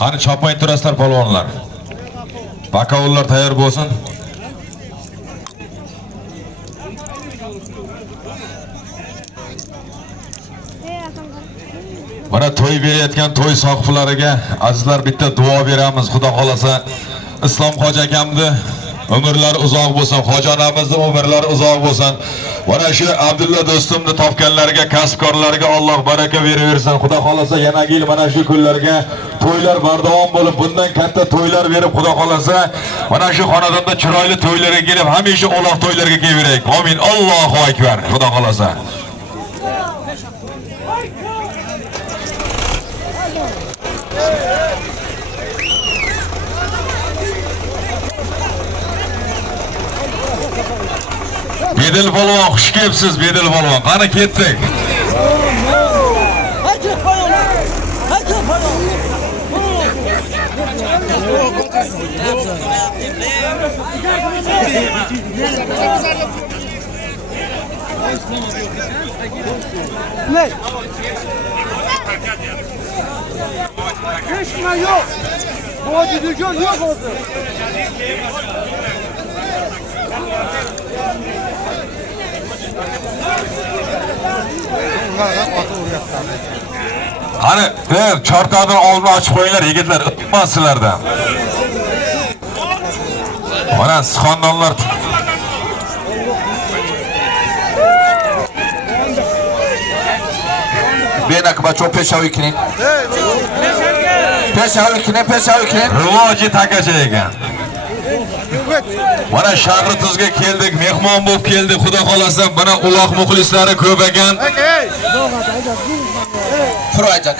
Qani chopmay turasizlar polvonlar. Bakovullar tayyor bo'lsin. Mana to'y berayotgan to'y sohiblariga azizlar bitta duo beramiz. Xudo xolasa Islom hoji akamni umrlari uzoq bo'lsin, hoji onamizning umrlari uzoq bo'lsin. Mana shu Abdulla do'stimni topganlarga, kasbkorlarga Alloh baraka beraversin. Xudo xolasa yana yil mana shu kunlarga to'ylar bardavom bo'lib, bundan katta to'ylar berib, Xudo xolasa mana shu xonadonda chiroyli to'ylarga kelib, hamisha uloq to'ylarga kelaveraylik. Amin. Allohu akbar. Xudo xolasa. Bedel polvon, xush kelibsiz Bedel polvon. Qani ketdik. Geçme yok. Bu düdüğün yok oldu. Qani, chortadan oldin ochib qo'yinglar, yigitlar, o'tmasizlardan. Mana xonadonlar Benak bacho peshaviy kining. Peshaviy kining. rivoji takacha ekan. Mana shahri tuzga keldik, mehmon bo'lib keldik. Xudo xolasa, mana uloq muxlislari ko'p ekan. Froyja,